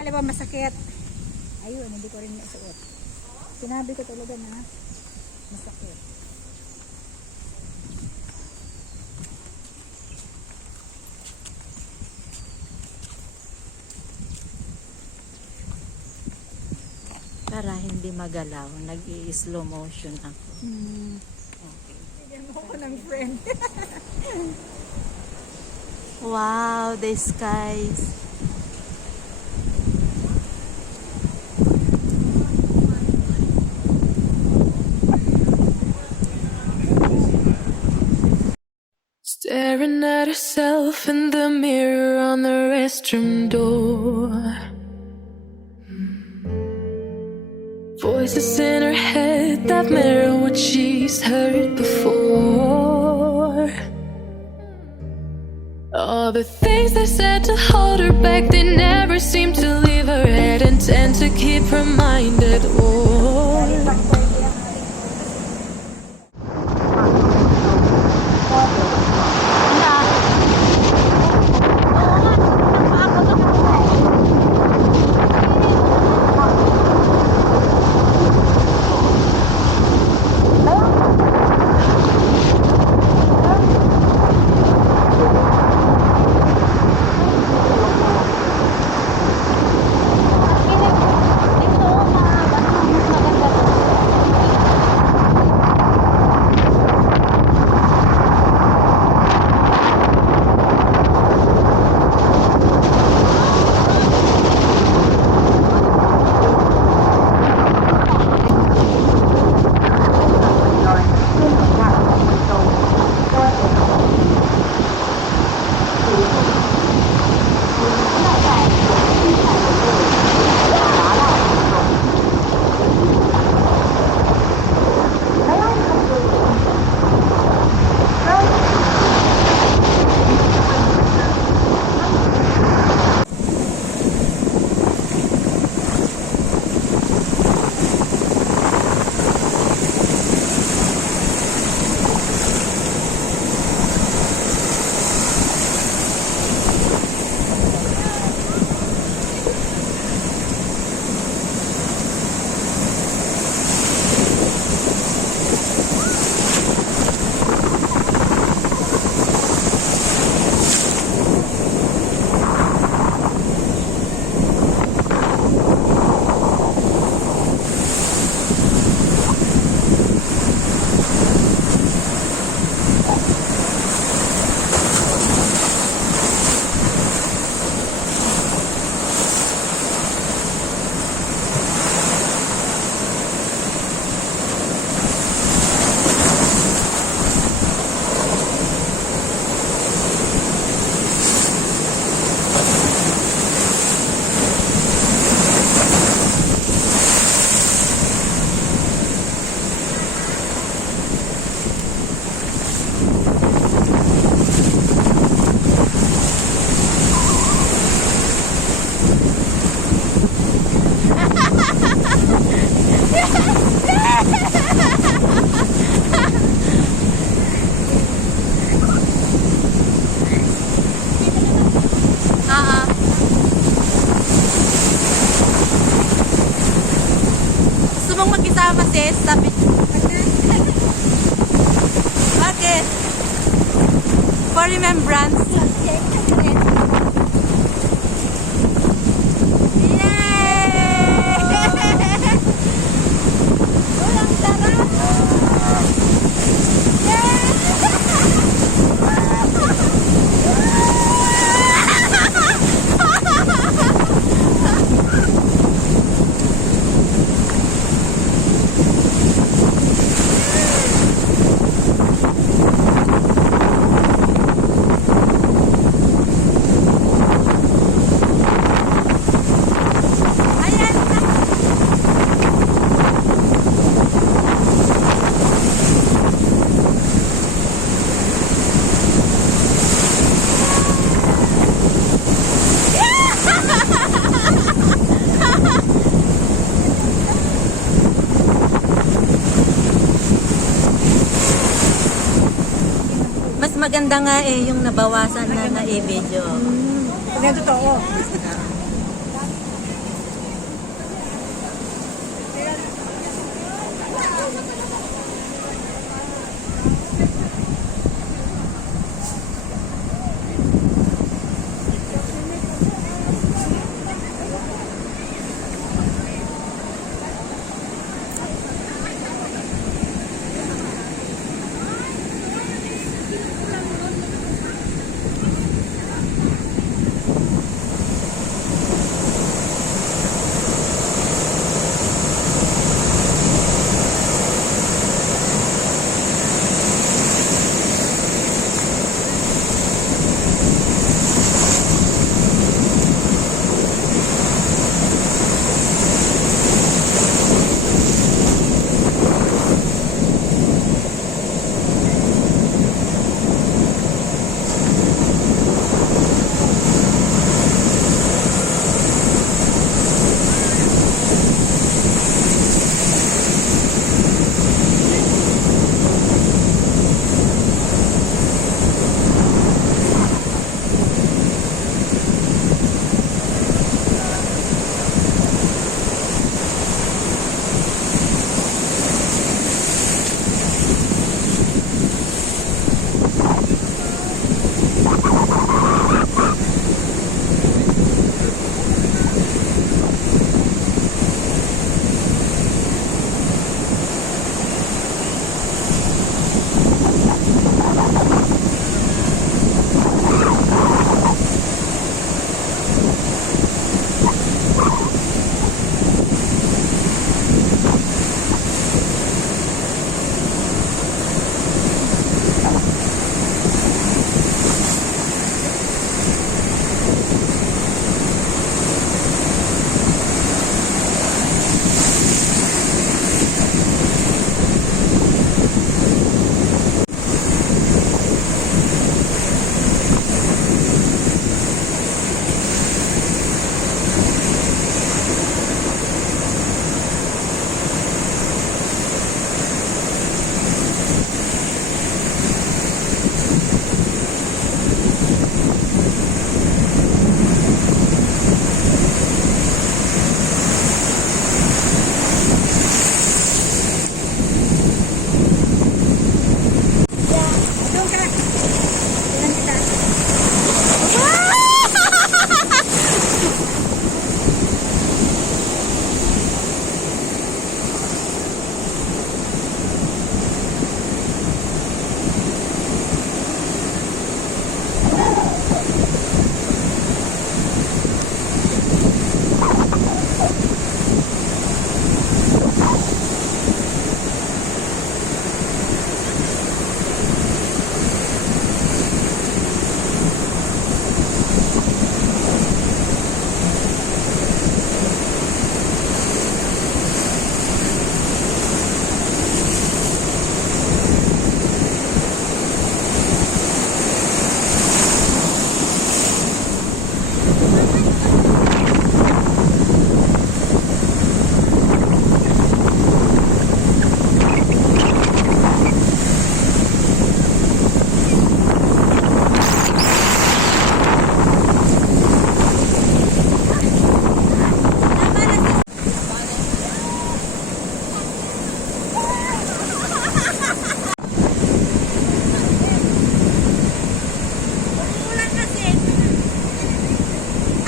Alam ba masakit? Ayun, hindi ko rin nasuot. Sinabi ko talaga na masakit. Para hindi magalaw, nag-i-slow motion ako. Okay. Bigyan mo ko ng friend. Wow, the skies. Staring at herself in the mirror on the restroom door. Voices in her head that mirror what she's heard before. All the things they said to hold her back, they never seem to leave her head and tend to keep her mind at war. Gusto mong makisama sis? Sabi. Bakit? For remembrance. maganda nga eh, yung nabawasan na na-video. Yan totoo.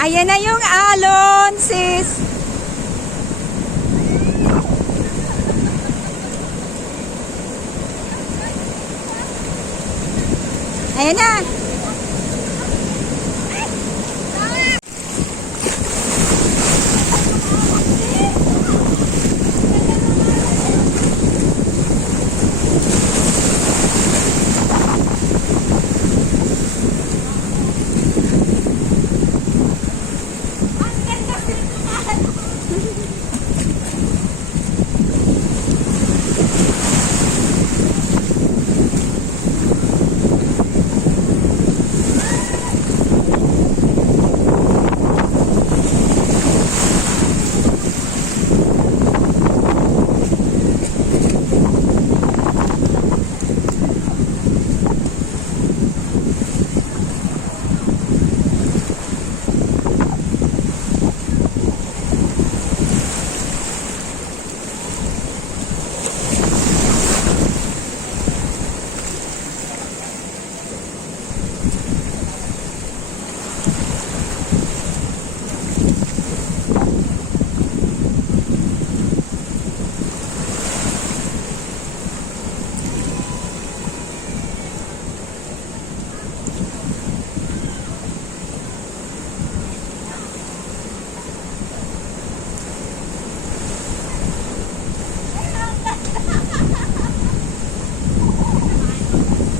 Ayan na yung alon, sis. Ayan na.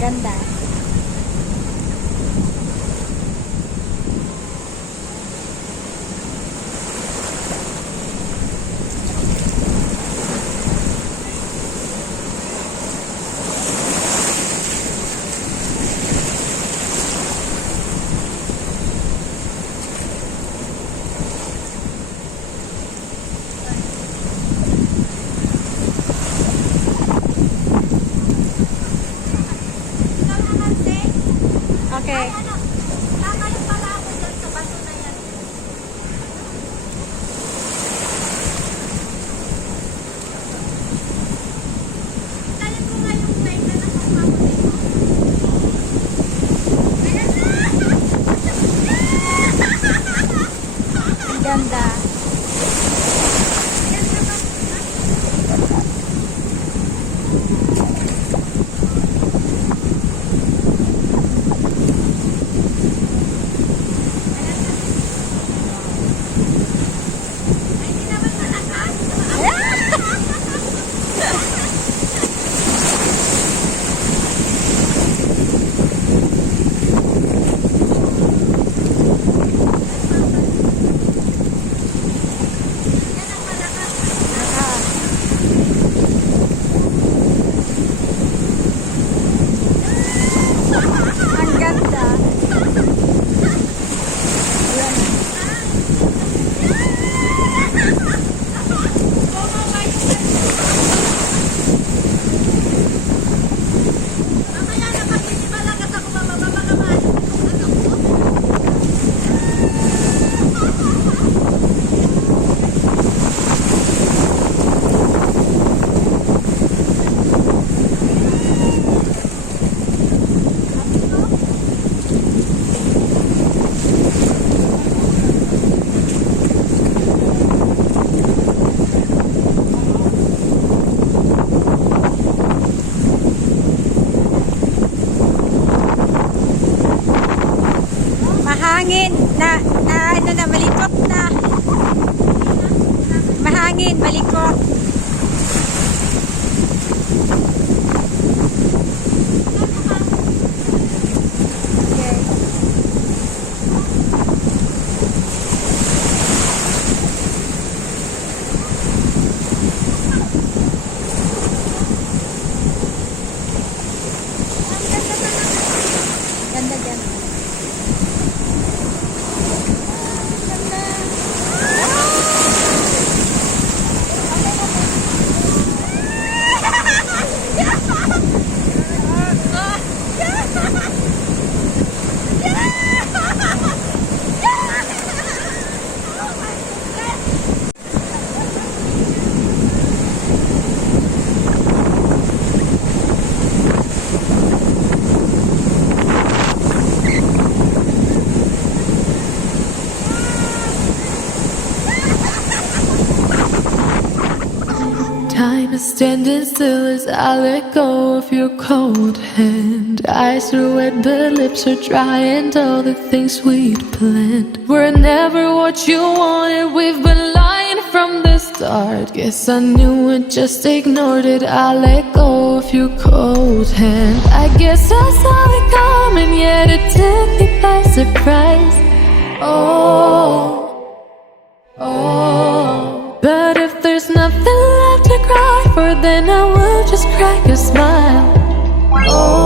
Ganda. Okay. Ang ganda. Ang ganda. Mahangin na ano na malikot na. Mahangin, malikot. Okay. Ganda dyan. Ganda. standing still as I let go of your cold hand. Eyes are wet, but lips are dry, and all the things we'd planned were never what you wanted. We've been lying from the start. Guess I knew it, just ignored it. I let go of your cold hand. I guess I saw it coming, yet it took me by surprise. Oh, but if there's nothing left to cry for, then I will just crack a smile. Oh,